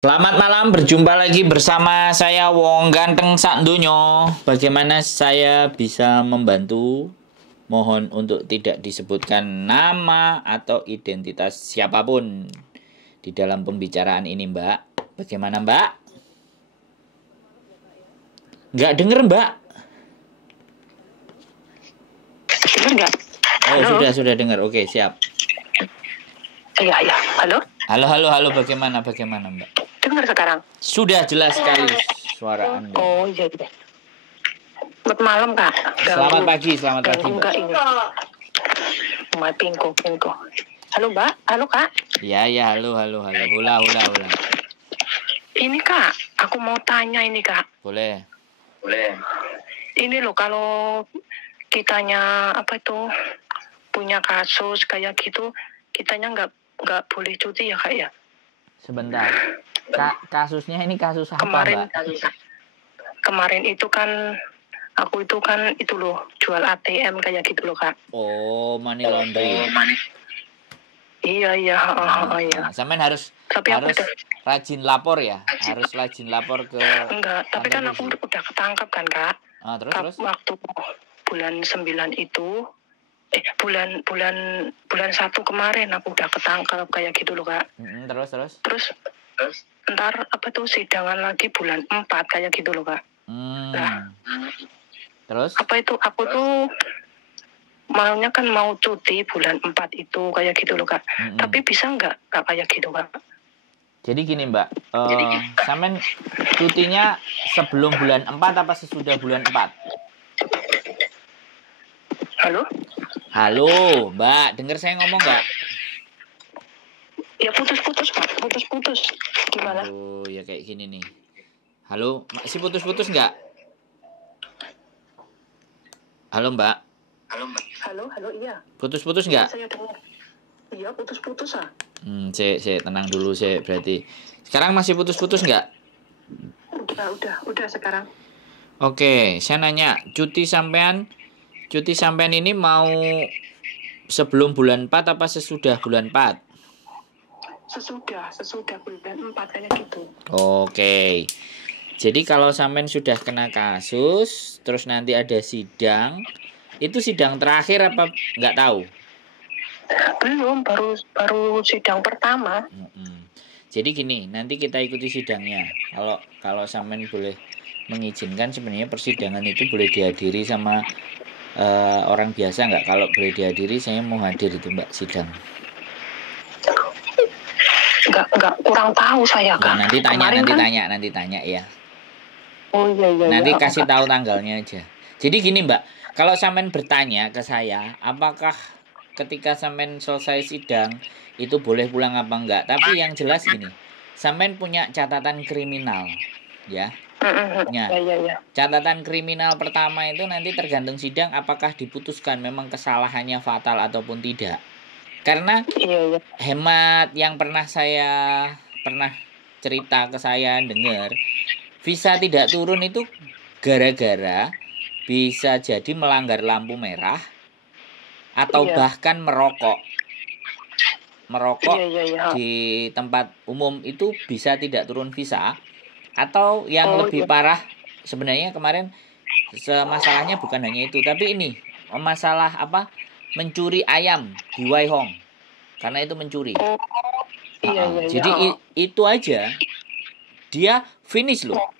Selamat malam, berjumpa lagi bersama saya Wong Ganteng Sakdonyo. Bagaimana saya bisa membantu? Mohon untuk tidak disebutkan nama atau identitas siapapun di dalam pembicaraan ini, Mbak. Bagaimana, Mbak? Nggak denger, Mbak? Dengar nggak? Oh, Halo? sudah dengar. Oke, siap. Iya. Halo? Halo. Bagaimana, Mbak? Dengar sekarang? Sudah jelas sekali suara Anda. Oh, iya. Selamat malam, Kak. Selamat pagi, Mbak. Enggak ini. Mbak Pingko. Halo, Mbak. Halo, Kak. Ya, halo. Hula. Ini, Kak. Aku mau tanya ini, Kak. Boleh. Ini loh, kalau kitanya punya kasus kayak gitu, kitanya nggak boleh cuti ya, Kak ya? Sebentar. Kasusnya ini kasus apa, Mbak? Kemarin itu kan aku itu loh jual ATM kayak gitu loh, Kak. Oh, money laundry. Iya. Sampean harus rajin lapor ya. Harus rajin lapor ke. Enggak, tapi kan aku udah ketangkep kan, Kak. Terus? Waktu bulan 9 itu bulan 1 kemarin aku udah ketangkep kayak gitu loh, Kak. Terus? Ntar sidangan lagi bulan 4 kayak gitu loh, Kak. Nah, terus? Aku tuh maunya kan mau cuti bulan 4 itu kayak gitu loh, Kak. Tapi bisa nggak kayak gitu, Kak? Jadi gini, Mbak. Sampean cutinya sebelum bulan 4 apa sesudah bulan 4? Halo, Mbak. Dengar saya ngomong nggak? Ya putus-putus, Pak. Putus-putus. Gimana? Oh, ya kayak gini nih. Halo, masih putus-putus nggak? Halo, Mbak. Halo, iya. Putus-putus nggak? Saya dengar. Iya, putus-putus, ah. Saya tenang dulu, saya berarti. Sekarang masih putus-putus nggak? Udah sekarang. Oke, saya nanya, cuti sampean ini mau sebelum bulan 4 apa sesudah bulan 4? Sesudah bulan 4 kayak gitu. Oke. Jadi kalau sampean sudah kena kasus, terus nanti ada sidang, itu sidang terakhir apa nggak tahu? Belum, baru sidang pertama. Jadi gini, nanti kita ikuti sidangnya. Kalau sampean boleh mengizinkan, sebenarnya persidangan itu boleh dihadiri sama orang biasa nggak? Kalau boleh dihadiri, saya mau hadir itu, Mbak, sidang. Nggak, kurang tahu saya, Kak. Nanti tanya ya. Oh iya. Nanti kasih tahu tanggalnya aja. Jadi gini, Mbak, kalau sampean bertanya ke saya, apakah ketika sampean selesai sidang itu boleh pulang apa enggak? Tapi yang jelas gini, sampean punya catatan kriminal, ya. Iya. Catatan kriminal pertama itu nanti tergantung sidang apakah diputuskan memang kesalahannya fatal ataupun tidak. Karena hemat yang pernah cerita ke saya dengar, visa tidak turun itu gara-gara bisa jadi melanggar lampu merah atau bahkan merokok di tempat umum itu bisa tidak turun visa. Atau yang lebih parah sebenarnya kemarin masalahnya bukan hanya itu, tapi ini masalah mencuri ayam di Waihong, karena itu mencuri. Jadi itu aja dia finish loh,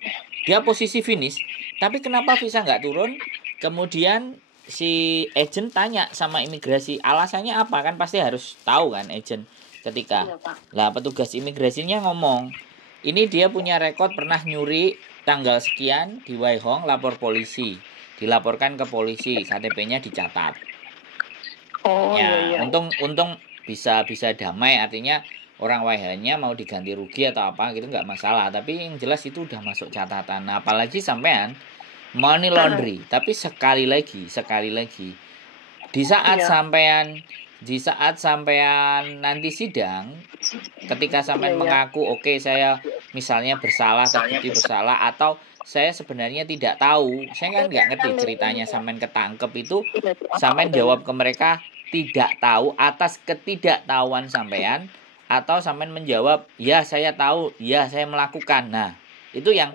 dia posisi finish, tapi kenapa visa nggak turun? Kemudian si agent tanya sama imigrasi, alasannya apa? Kan pasti harus tahu kan agent ketika petugas imigrasinya ngomong, ini dia punya rekod pernah nyuri tanggal sekian di Waihong, lapor polisi, dilaporkan ke polisi, KTP-nya dicatat. Untung bisa damai, artinya orang Waihongnya mau diganti rugi atau apa gitu nggak masalah, tapi yang jelas itu udah masuk catatan. Nah, apalagi sampean money laundry, tapi sekali lagi di saat sampean nanti sidang, ketika sampean mengaku oke, saya misalnya bersalah, terbukti bersalah, atau saya sebenarnya tidak tahu, saya kan nggak ngerti ceritanya sampean ketangkep itu, sampean jawab ke mereka tidak tahu atas ketidaktahuan sampean atau sampean menjawab, "Ya, saya tahu, ya saya melakukan." Nah, itu yang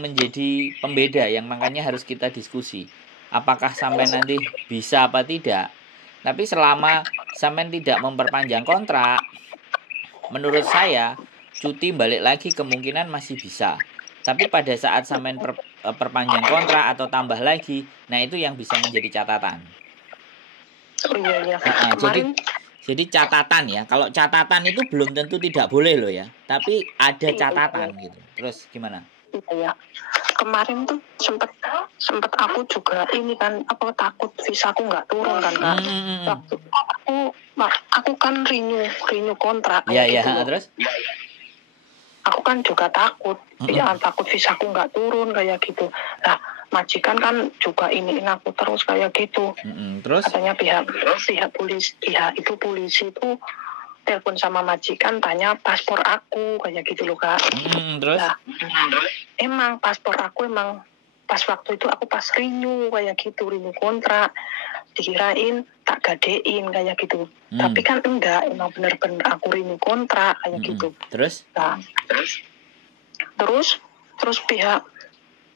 menjadi pembeda yang makanya harus kita diskusi. Apakah sampean nanti bisa apa tidak? Tapi selama sampean tidak memperpanjang kontrak, menurut saya cuti balik lagi kemungkinan masih bisa. Tapi pada saat sampean perpanjang kontrak atau tambah lagi, nah itu yang bisa menjadi catatan. Oh iya. Jadi catatan ya. Kalau catatan itu belum tentu tidak boleh loh ya. Tapi ada catatan gitu. Terus gimana? Iya. Kemarin tuh sempet aku juga ini kan takut visaku nggak turun kan Kak. Waktu aku kan renew kontrak kayak gitu. Terus? Aku kan juga takut, takut visaku nggak turun kayak gitu. Nah, majikan kan juga iniin aku terus kayak gitu. Terus? Katanya pihak polisi itu telepon sama majikan tanya paspor aku kayak gitu loh Kak. Terus? Nah, emang paspor aku pas waktu itu aku pas renew kayak gitu, renew kontrak, dikirain tak gadein kayak gitu. Tapi kan enggak, emang bener-bener aku renew kontrak kayak gitu. Terus? Nah, terus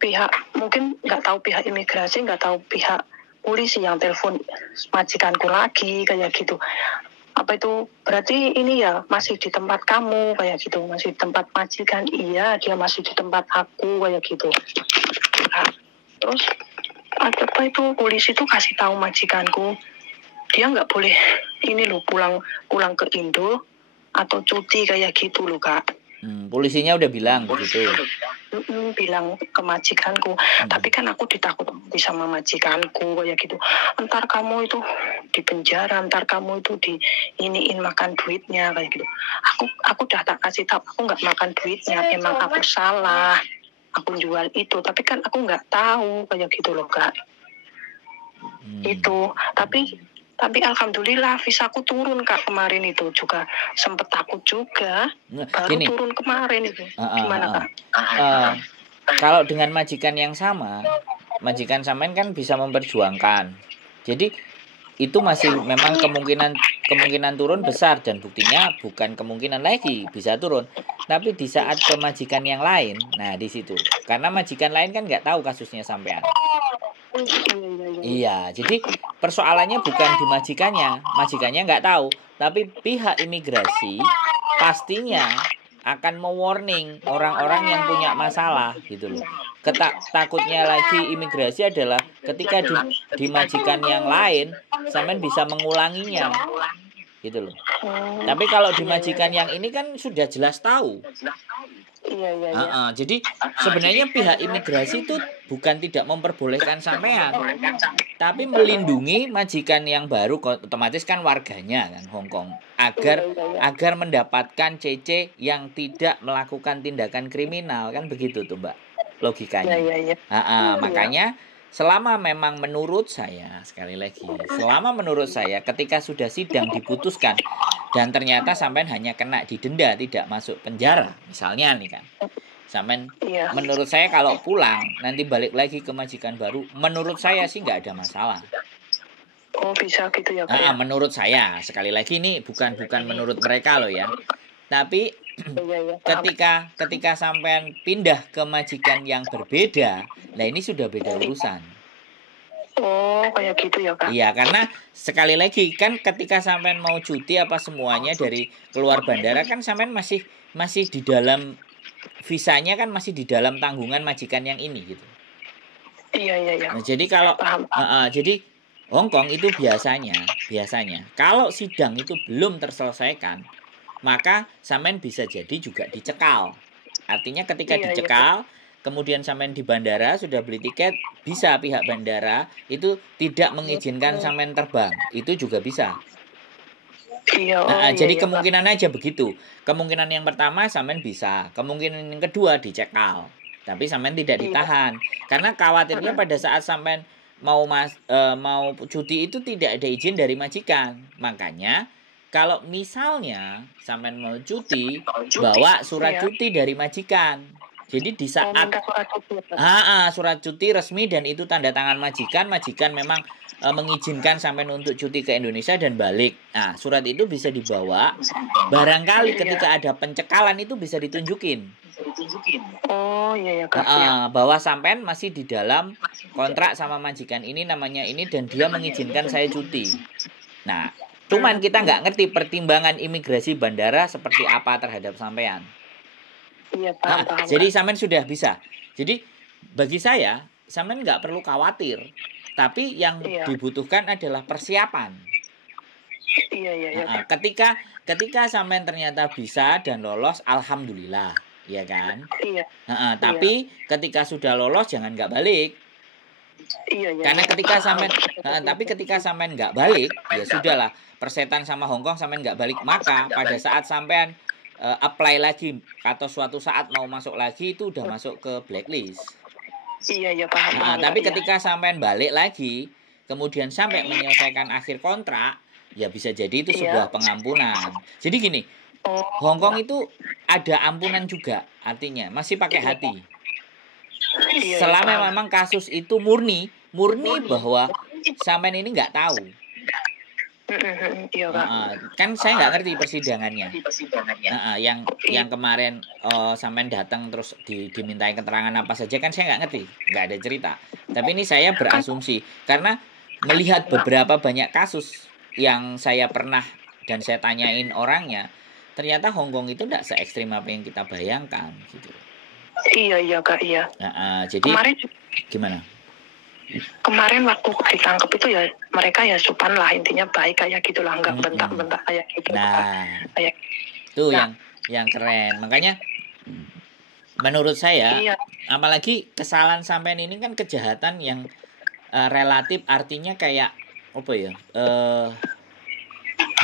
pihak mungkin nggak tahu pihak imigrasi, nggak tahu pihak polisi yang telepon majikanku lagi kayak gitu. Apa itu berarti ini ya masih di tempat kamu kayak gitu, masih di tempat majikan. Iya, dia masih di tempat aku kayak gitu. Nah, terus apa itu polisi tuh kasih tahu majikanku dia nggak boleh ini loh pulang ke Indo atau cuti kayak gitu loh Kak. Polisinya udah bilang begitu. Bilang ke majikanku, tapi kan aku ditakuti sama majikanku kayak gitu. Entar kamu itu di penjara, entar kamu itu iniin makan duitnya kayak gitu. Aku udah tak kasih tahu aku nggak makan duitnya, emang aku salah, aku jual itu, tapi kan aku nggak tahu kayak gitu loh Kak. Itu, tapi alhamdulillah visaku turun Kak kemarin itu juga sempet takut juga baru turun kemarin itu. Gimana Kak? Kalau dengan majikan yang sama, majikan sampean kan bisa memperjuangkan. Jadi itu masih memang kemungkinan turun besar dan buktinya bukan kemungkinan lagi bisa turun. Tapi di saat ke majikan yang lain, nah di situ karena majikan lain kan nggak tahu kasusnya sampean. Iya, jadi persoalannya bukan di majikannya nggak tahu, tapi pihak imigrasi pastinya akan mewarning orang-orang yang punya masalah gitu loh. Takutnya lagi imigrasi adalah ketika di majikan yang lain, sampean bisa mengulanginya gitu loh. Tapi kalau di majikan yang ini kan sudah jelas tahu. Iya. Jadi sebenarnya pihak imigrasi itu bukan tidak memperbolehkan sampean, tapi melindungi majikan yang baru, otomatis kan warganya kan Hongkong, agar mendapatkan CC yang tidak melakukan tindakan kriminal kan begitu tuh Mbak logikanya. Makanya selama memang menurut saya, sekali lagi, selama menurut saya ketika sudah sidang diputuskan dan ternyata sampean hanya kena didenda tidak masuk penjara misalnya nih kan, sampean menurut saya kalau pulang nanti balik lagi ke majikan baru, menurut saya sih nggak ada masalah. Oh bisa gitu ya Kak? Menurut saya, sekali lagi ini bukan menurut mereka loh ya, tapi ketika sampean pindah ke majikan yang berbeda, nah ini sudah beda urusan. Oh kayak gitu ya Kak? Iya, karena sekali lagi kan ketika sampean mau cuti apa semuanya dari keluar bandara kan sampean masih di dalam visanya kan masih di dalam tanggungan majikan yang ini gitu. Iya. Nah, jadi kalau jadi Hongkong itu biasanya kalau sidang itu belum terselesaikan, maka sampean bisa jadi juga dicekal. Artinya ketika dicekal, kemudian sampean di bandara sudah beli tiket, bisa pihak bandara itu tidak mengizinkan sampean terbang. Itu juga bisa. Jadi kemungkinan aja begitu. Kemungkinan yang pertama sampean bisa, kemungkinan yang kedua dicekal. Tapi sampean tidak ditahan. Karena khawatirnya pada saat sampean mau cuti itu tidak ada izin dari majikan. Makanya kalau misalnya sampean mau cuti, bawa surat cuti dari majikan. Jadi di saat minta surat cuti, Pak. surat cuti resmi dan itu tanda tangan majikan memang mengizinkan sampean untuk cuti ke Indonesia dan balik. Nah, surat itu bisa dibawa. Barangkali ketika ada pencekalan itu bisa ditunjukin. Oh iya ya Kak. Ya. Bahwa sampean masih di dalam kontrak sama majikan ini namanya ini dan dia mengizinkan saya cuti. Nah, cuman kita nggak ngerti pertimbangan imigrasi bandara seperti apa terhadap sampean. Iya, paham. Jadi sampean sudah bisa. Jadi bagi saya sampean nggak perlu khawatir. Tapi yang dibutuhkan adalah persiapan. Iya. Ketika sampean ternyata bisa dan lolos, alhamdulillah, ya kan? Iya. Tapi ketika sudah lolos jangan nggak balik. Iya. Karena ketika sampean nggak balik, ya sudahlah. Persetan sama Hongkong sampean nggak balik, maka pada saat sampean apply lagi atau suatu saat mau masuk lagi itu udah masuk ke blacklist. Iya paham. Tapi ketika sampean balik lagi, kemudian sampai menyelesaikan akhir kontrak, ya bisa jadi itu sebuah pengampunan. Jadi gini, Hongkong itu ada ampunan juga, artinya masih pakai hati. Selama memang kasus itu murni bahwa sampean ini nggak tahu. Iya, Kak. Kan saya nggak ngerti persidangannya. Yang kemarin sampean datang terus dimintai keterangan apa saja kan saya nggak ngerti, nggak ada cerita. Tapi ini saya berasumsi karena melihat beberapa banyak kasus yang saya pernah dan saya tanyain orangnya, ternyata Hongkong itu nggak se ekstrim apa yang kita bayangkan gitu. Iya Kak. Iya. Jadi kemarin gimana? Kemarin waktu ditangkap itu ya mereka ya sopan lah, intinya baik kayak gitulah, nggak bentak-bentak kayak gitu. Kayak itu yang keren. Makanya menurut saya apalagi kesalahan sampean ini kan kejahatan yang relatif, artinya kayak apa ya?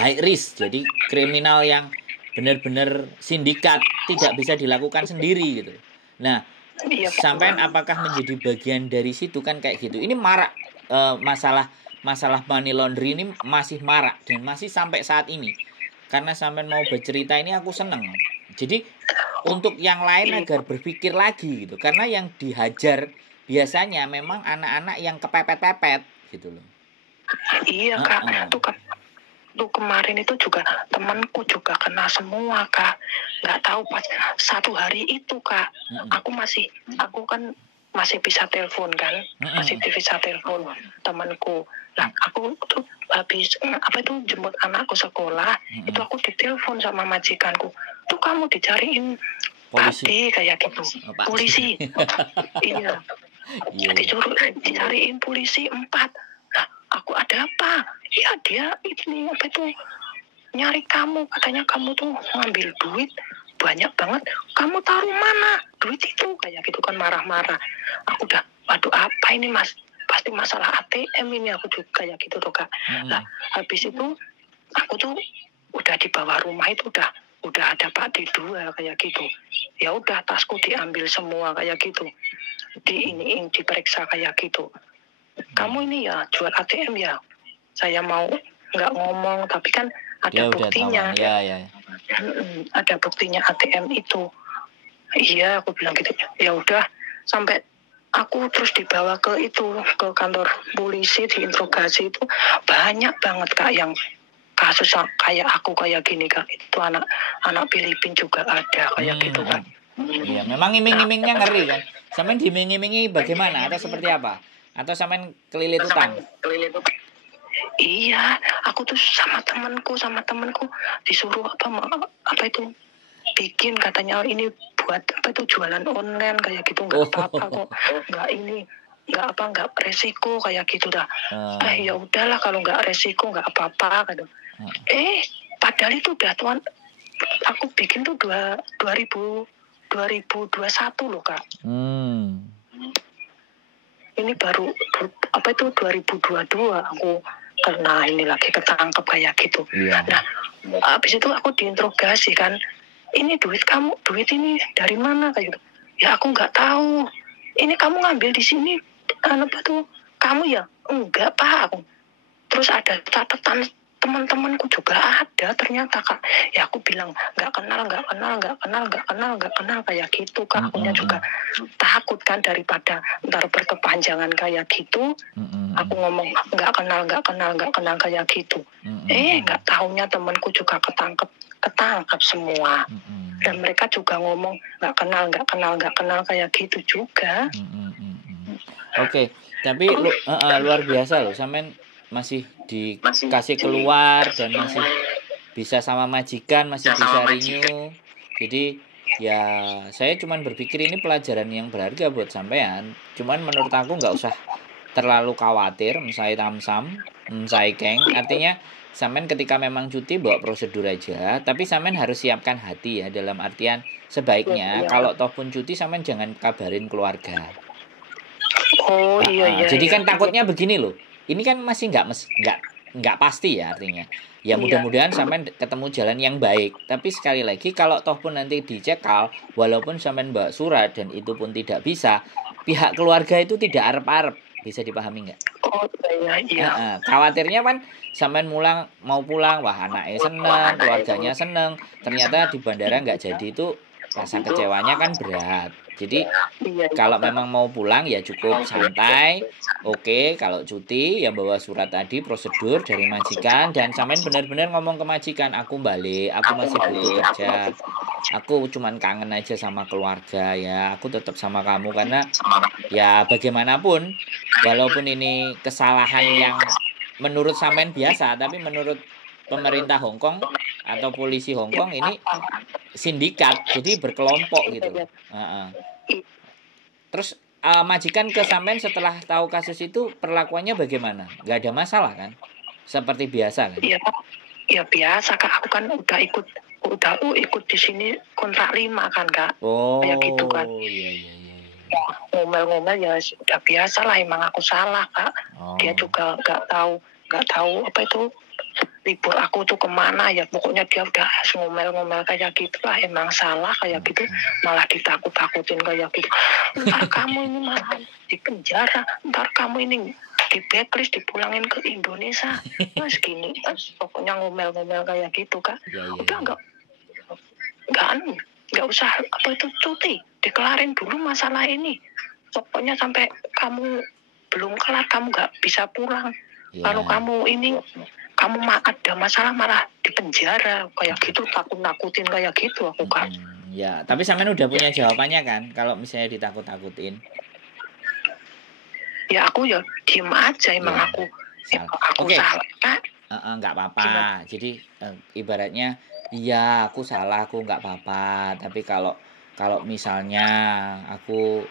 High risk. Jadi kriminal yang benar-benar sindikat, tidak bisa dilakukan sendiri gitu. Nah, sampean apakah menjadi bagian dari situ kan kayak gitu. Ini marak masalah money laundry ini masih marak dan masih sampai saat ini. Karena sampean mau bercerita ini aku seneng. Jadi untuk yang lain agar berpikir lagi gitu. Karena yang dihajar biasanya memang anak-anak yang kepepet-pepet gitu loh. Iya Kak, tuh kemarin itu juga temanku juga kena semua Kak. Nggak tahu pas satu hari itu Kak, aku kan masih bisa telepon kan, masih bisa telepon temanku. Nah aku tuh habis jemput anakku sekolah, itu aku ditelepon sama majikanku. Tuh kamu dicariin polisi kayak gitu, polisi. Iya. Disuruh dicariin polisi 4. Nah aku ada apa? Iya dia ini nyari kamu, katanya kamu tuh ngambil duit banyak banget, kamu taruh mana duit itu, kayak gitu kan, marah-marah. Aku udah, waduh apa ini mas, pasti masalah ATM ini, aku juga kayak gitu tuh Kak. Nah habis itu aku tuh udah di bawah rumah itu udah ada Pak D2 kayak gitu. Ya udah tasku diambil semua kayak gitu, diperiksa kayak gitu. Kamu ini ya jual ATM ya? Saya mau nggak ngomong, tapi kan ada buktinya. Ada buktinya ATM itu. Iya, aku bilang gitu. Ya udah, sampai aku terus dibawa ke kantor polisi, diinterogasi. Itu banyak banget Kak yang kasus kayak aku kayak gini Kak. Itu anak Filipina juga ada kayak gitu kan. Iya, memang iming-imingnya ngeri kan. Sampean diming-imingi bagaimana atau seperti apa? Atau sampean kelilit utang? Iya, aku tuh sama temanku disuruh bikin, katanya ini buat jualan online kayak gitu, nggak apa-apa kok, nggak resiko kayak gitu dah. Ya udahlah kalau nggak resiko nggak apa-apa gitu. Padahal itu udah tuan, aku bikin tuh 2021 loh Kak. Ini baru 2022 aku kena ini lagi ketangkep kayak gitu. Nah, habis itu aku diinterogasi kan, ini duit ini dari mana kayak gitu. Ya aku nggak tahu. Ini kamu ngambil di sini kamu ya? Enggak Pak. Terus ada catatan teman-temanku juga ada ternyata Kak. Ya aku bilang nggak kenal kayak gitu Kak. Akunya juga takut kan daripada ntar berkepanjangan kayak gitu. Aku ngomong nggak kenal kayak gitu. Nggak taunya temanku juga ketangkep semua. Dan mereka juga ngomong nggak kenal kayak gitu juga. Oke, tapi luar biasa loh, sampean masih dikasih keluar dan masih bisa sama majikan, masih bisa renew. Jadi ya saya cuman berpikir ini pelajaran yang berharga buat sampean. Cuman menurut aku nggak usah terlalu khawatir, mensai tamsam, mensai keng. Artinya sampean ketika memang cuti bawa prosedur aja, tapi sampean harus siapkan hati ya, dalam artian sebaiknya kalau toh pun cuti sampean jangan kabarin keluarga. Jadi kan takutnya begini loh. Ini kan masih nggak pasti ya artinya. Ya mudah-mudahan sampean ketemu jalan yang baik. Tapi sekali lagi kalau toh pun nanti dicekal, walaupun sampean bawa surat dan itu pun tidak bisa, pihak keluarga itu tidak arep-arep. Bisa dipahami nggak? Iya. Khawatirnya kan sampean mau pulang, wah anaknya seneng, keluarganya seneng. Ternyata di bandara nggak jadi, itu rasa kecewanya kan berat. Jadi kalau memang mau pulang ya cukup santai. Oke, kalau cuti ya bawa surat tadi, prosedur dari majikan, dan sampean benar-benar ngomong ke majikan, aku balik, aku masih butuh kerja. Aku cuman kangen aja sama keluarga ya. Aku tetap sama kamu karena ya bagaimanapun walaupun ini kesalahan yang menurut sampean biasa, tapi menurut pemerintah Hong Kong atau polisi Hong Kong ini sindikat, jadi berkelompok gitu. Terus majikan ke sampean setelah tahu kasus itu perlakuannya bagaimana? Gak ada masalah kan? Seperti biasa kan? Iya biasa Kak. Aku kan udah ikut di sini kontrak 5 kan Kak. Kayak gitu kan. Iya. Ngomel-ngomel ya udah biasa lah, emang aku salah Kak. Dia juga nggak tahu apa itu libur aku tuh kemana ya, pokoknya dia udah ngomel-ngomel kayak gitu lah, emang salah kayak gitu, malah ditakut-takutin kayak gitu. Ntar kamu ini malah di penjara, ntar kamu ini di blacklist, dipulangin ke Indonesia, mas gini, pokoknya ngomel-ngomel kayak gitu Kak. Udah nggak usah apa itu cuti, dekelarin dulu masalah ini, pokoknya sampai kamu belum kelar kamu nggak bisa pulang. Kalau kamu ada masalah malah di penjara kayak gitu, takut-takutin kayak gitu aku Kak. Ya, tapi sampean udah punya jawabannya kan kalau misalnya ditakut-takutin? Ya aku ya diem aja, emang aku salah Kak. Nggak apa-apa. Jadi ibaratnya iya aku salah, aku nggak apa-apa. Tapi kalau misalnya aku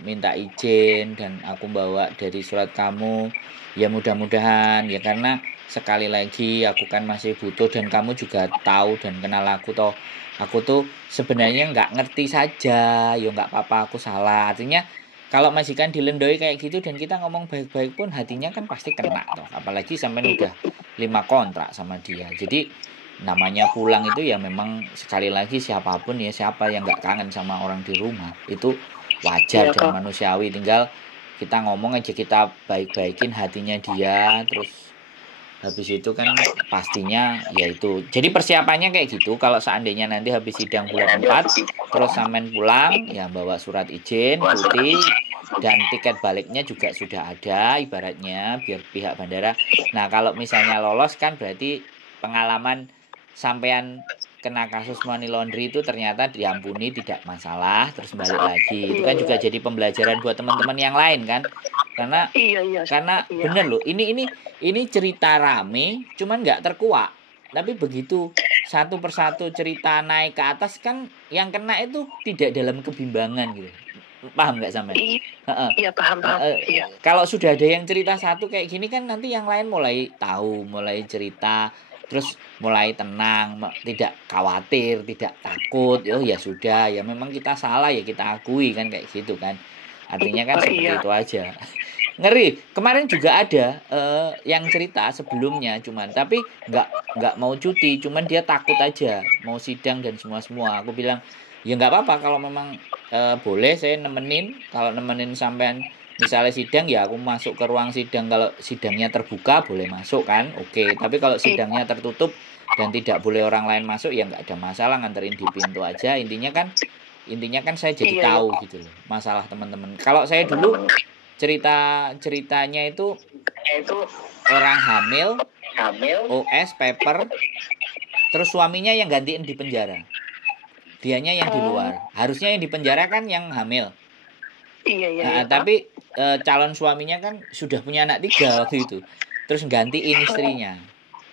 minta izin dan aku bawa dari surat kamu, ya mudah-mudahan ya, karena sekali lagi aku kan masih butuh dan kamu juga tahu dan kenal aku toh. Aku tuh sebenarnya nggak ngerti saja, ya nggak apa-apa, aku salah. Artinya kalau majikan dilendoi kayak gitu dan kita ngomong baik-baik pun hatinya kan pasti kena toh. Apalagi sampai udah 5 kontrak sama dia. Jadi namanya pulang itu ya memang sekali lagi siapapun ya, siapa yang nggak kangen sama orang di rumah, itu wajar dan manusiawi. Tinggal kita ngomong aja, kita baik-baikin hatinya dia, terus habis itu kan pastinya yaitu. Jadi persiapannya kayak gitu. Kalau seandainya nanti habis sidang bulan 4 terus sampean pulang ya bawa surat izin, cuti, dan tiket baliknya juga sudah ada ibaratnya biar pihak bandara. Nah kalau misalnya lolos kan berarti pengalaman sampean kena kasus money laundry itu ternyata diampuni, tidak masalah, terus balik lagi. Itu kan juga jadi pembelajaran buat teman-teman yang lain kan. Karena bener loh, ini cerita rame cuman nggak terkuak. Tapi begitu satu persatu cerita naik ke atas kan yang kena itu tidak dalam kebimbangan gitu. Paham nggak sampean? Iya paham. Iya. Kalau sudah ada yang cerita satu kayak gini kan nanti yang lain mulai tahu, mulai cerita, terus mulai tenang, tidak khawatir, tidak takut. Oh ya sudah, ya memang kita salah ya kita akui kan kayak gitu kan. Artinya kan seperti itu aja. Ngeri. Kemarin juga ada yang cerita sebelumnya cuman tapi nggak mau cuti, cuman dia takut aja mau sidang dan semua. Aku bilang ya nggak apa-apa kalau memang boleh saya nemenin, kalau nemenin sampean misalnya sidang ya aku masuk ke ruang sidang, kalau sidangnya terbuka boleh masuk kan, oke. Tapi kalau sidangnya tertutup dan tidak boleh orang lain masuk ya nggak ada masalah, nganterin di pintu aja. Intinya kan saya jadi tahu gitu loh masalah teman-teman. Kalau saya dulu ceritanya itu orang hamil, OS paper, terus suaminya yang gantiin di penjara, dianya yang di luar. Harusnya yang di penjara kan yang hamil. Nah, tapi calon suaminya kan sudah punya anak 3 waktu itu, terus gantiin istrinya,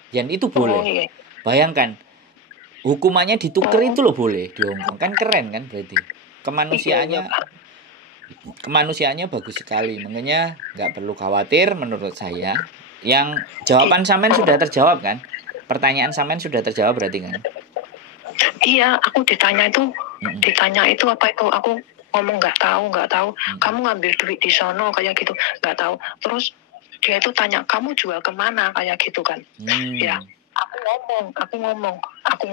dan itu boleh. Bayangkan hukumannya ditukar itu loh, boleh di Hongkong, kan keren kan, berarti kemanusiaannya bagus sekali. Makanya nggak perlu khawatir menurut saya. Yang jawaban Samen sudah terjawab kan, pertanyaan Samen sudah terjawab berarti kan. Iya, aku ditanya itu apa itu, aku ngomong nggak tahu. Kamu ngambil duit di sono kayak gitu, nggak tahu. Terus dia itu tanya, kamu jual kemana kayak gitu kan. Ya, aku ngomong. Aku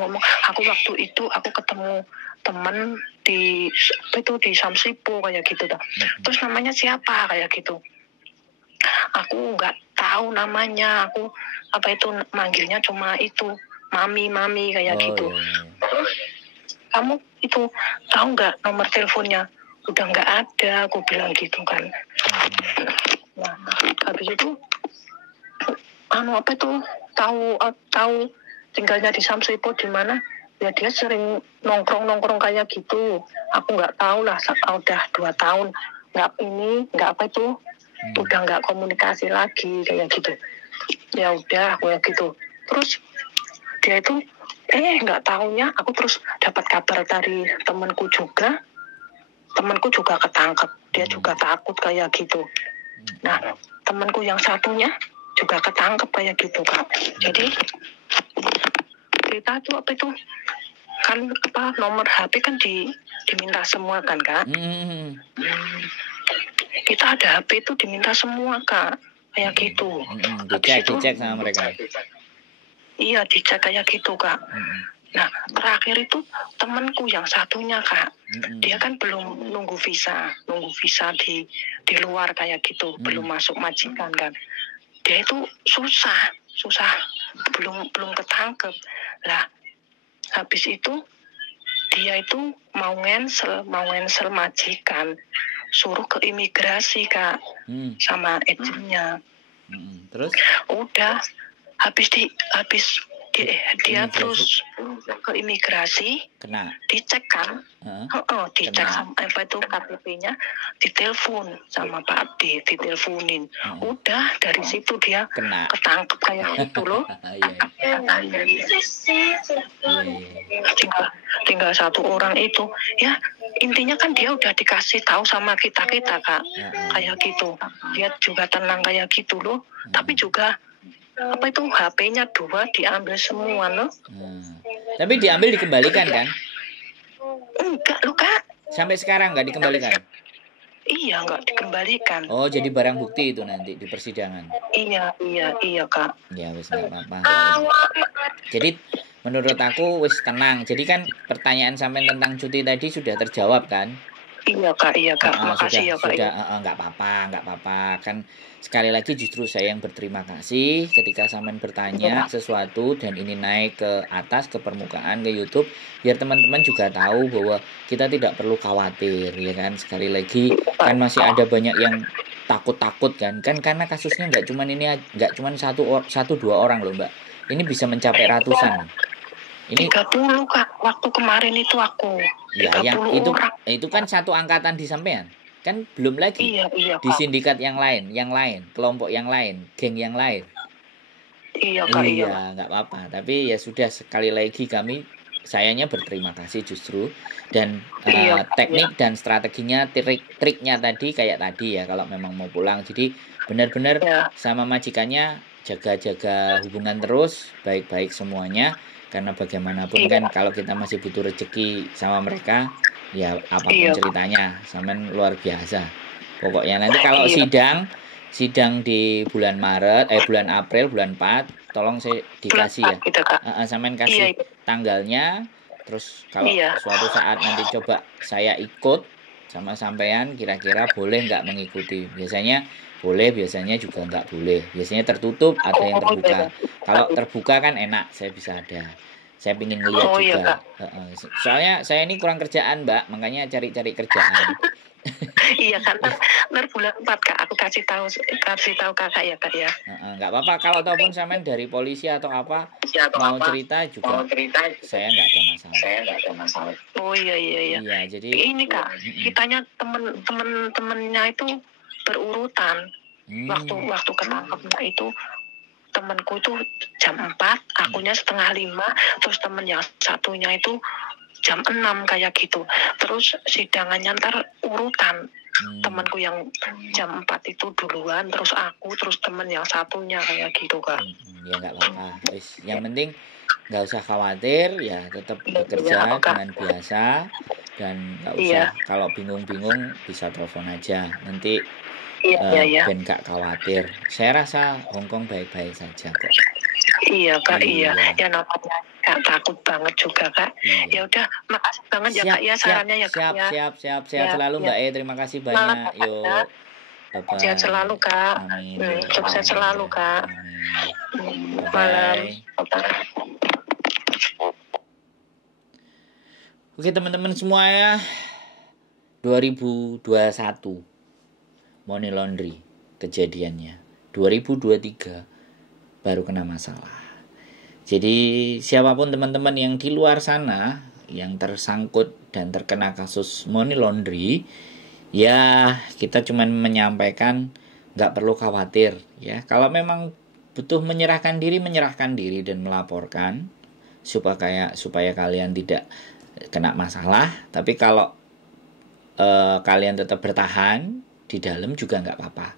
waktu itu aku ketemu temen di Samsipo kayak gitu dah. Terus namanya siapa kayak gitu. Aku nggak tahu namanya. Aku manggilnya cuma itu mami kayak gitu. Terus kamu itu tahu nggak nomor teleponnya? Udah nggak ada, aku bilang gitu kan. Nah, habis itu tahu tinggalnya di Samsipo di mana? Ya dia sering nongkrong kayak gitu. Aku nggak tahu lah, udah 2 tahun udah nggak komunikasi lagi kayak gitu. Ya udah kayak gitu. Terus dia itu nggak tahunya aku terus dapat kabar dari temanku juga ketangkep, dia juga takut kayak gitu. Nah, temanku yang satunya juga ketangkep kayak gitu Kak. Jadi kita tuh kan nomor HP kan diminta semua kan Kak. Kita ada HP itu diminta semua Kak, kayak gitu. Dicek sama mereka. Iya, dicek kayak gitu Kak. Nah, terakhir itu temanku yang satunya Kak, dia kan belum nunggu visa di luar kayak gitu, belum masuk majikan kan. Dia itu susah, belum ketangkep. Lah, habis itu dia itu mau ngensel majikan, suruh ke imigrasi Kak, sama agentnya. Terus? Udah, habis dia terus ke imigrasi, kena dicek kan, dicek sama KTP-nya, ditelepon sama Pak Abdi, diteleponin. Udah dari situ dia ketangkep kayak gitu loh. Tinggal 1 orang itu, ya intinya kan dia udah dikasih tahu sama kita Kak, kayak gitu. Dia juga tenang kayak gitu loh, tapi juga HP-nya 2 diambil semua loh. Tapi diambil dikembalikan kan? Enggak loh Kak. Sampai sekarang nggak dikembalikan? Iya, nggak dikembalikan. Oh, jadi barang bukti itu nanti di persidangan? Iya Kak. Ya wis nggak apa-apa. Jadi menurut aku wis tenang. Jadi kan pertanyaan sampean tentang cuti tadi sudah terjawab kan? Iya Kak. Makasih ya Kak. Sudah, nggak apa-apa. Kan sekali lagi justru saya yang berterima kasih ketika sampean bertanya sesuatu dan ini naik ke atas, ke permukaan, ke YouTube, biar teman-teman juga tahu bahwa kita tidak perlu khawatir, ya kan. Sekali lagi kan masih ada banyak yang takut kan karena kasusnya nggak cuma 1-2 orang loh Mbak. Ini bisa mencapai ratusan. Ini 30 Kak, waktu kemarin itu aku. Ya, yang itu kan satu angkatan di sampean. Kan belum lagi iya, di sindikat yang lain, kelompok yang lain, geng yang lain. Iya Kak. Iya, nggak apa-apa. Tapi ya sudah, sekali lagi sayanya berterima kasih justru, dan teknik dan strateginya, triknya tadi kayak tadi ya, kalau memang mau pulang. Jadi benar-benar sama majikannya jaga hubungan terus, baik-baik semuanya. Karena bagaimanapun kan kalau kita masih butuh rezeki sama mereka, ya apapun ceritanya, sampean luar biasa. Pokoknya nanti kalau sidang di bulan April, bulan 4, tolong saya dikasih ya. Sampean kasih tanggalnya, terus kalau suatu saat nanti coba saya ikut sama sampean kira-kira boleh nggak mengikuti. Biasanya boleh, biasanya juga nggak boleh. Biasanya tertutup, ada yang terbuka. Kalau terbuka kan enak, saya bisa ada. Saya pingin ngeliat Oh iya, juga. Kak. Soalnya saya ini kurang kerjaan, Mbak, makanya cari-cari kerjaan. Iya kan, ntar bulan 4 Kak, aku kasih tahu Kakak ya Kak ya. Nggak apa-apa kalau ataupun sampean dari polisi atau apa mau cerita juga, saya nggak ada masalah. Oh iya. Iya, jadi Ini Kak, kitanya temen-temennya itu berurutan. Waktu ketangkepnya itu temanku itu jam 4, akunya setengah 5, terus temen yang satunya itu jam 6 kayak gitu. Terus sidangannya ntar urutan. Temanku yang jam 4 itu duluan, terus aku, terus temen yang satunya kayak gitu Kak. Ya nggak apa-apa. Yang penting nggak usah khawatir, ya tetap bekerja dengan biasa, dan nggak usah kalau bingung-bingung bisa telepon aja. Nanti ben gak khawatir. Saya rasa Hongkong baik-baik saja kok. Iya Kak, iya. Ya namanya Kak takut banget juga Kak. Ya udah, makasih banget ya Kak ya sarannya ya Kak ya. Siap selalu Mbak E. Terima kasih banyak. Yuk. Bye-bye. Sehat selalu Kak. Amin. Sukses selalu Kak. Bye-bye. Oke teman-teman semua ya. 2021 money laundry kejadiannya. 2023 baru kena masalah. Jadi siapapun teman-teman yang di luar sana yang tersangkut dan terkena kasus money laundry, ya kita cuma menyampaikan nggak perlu khawatir ya. Kalau memang butuh menyerahkan diri dan melaporkan supaya kalian tidak kena masalah. Tapi kalau kalian tetap bertahan di dalam juga nggak apa-apa.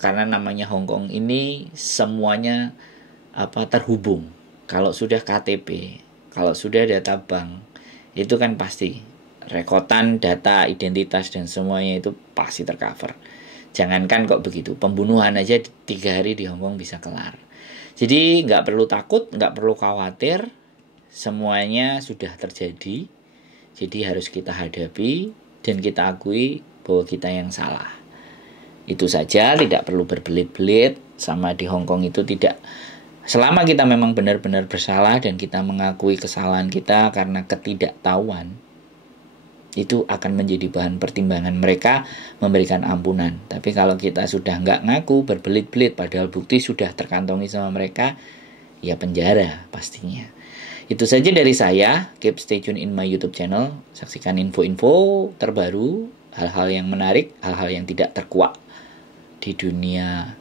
Karena namanya Hongkong ini semuanya terhubung. Kalau sudah KTP, kalau sudah data bank, itu kan pasti rekotan, data, identitas dan semuanya itu pasti tercover. Jangankan kok begitu, pembunuhan aja 3 hari di Hongkong bisa kelar. Jadi nggak perlu takut, nggak perlu khawatir, semuanya sudah terjadi. Jadi harus kita hadapi dan kita akui bahwa kita yang salah. Itu saja, tidak perlu berbelit-belit. Sama di Hongkong itu tidak. Selama kita memang benar-benar bersalah dan kita mengakui kesalahan kita karena ketidaktahuan, itu akan menjadi bahan pertimbangan mereka memberikan ampunan. Tapi kalau kita sudah nggak ngaku, berbelit-belit, padahal bukti sudah terkantongi sama mereka, ya penjara pastinya. Itu saja dari saya. Keep stay tune in my YouTube channel. Saksikan info-info terbaru, hal-hal yang menarik, hal-hal yang tidak terkuak di dunia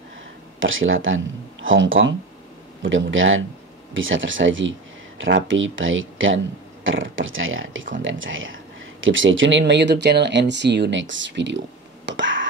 persilatan Hongkong. Mudah-mudahan bisa tersaji rapi, baik, dan terpercaya di konten saya. Keep stay tune in my YouTube channel and see you next video. Bye-bye.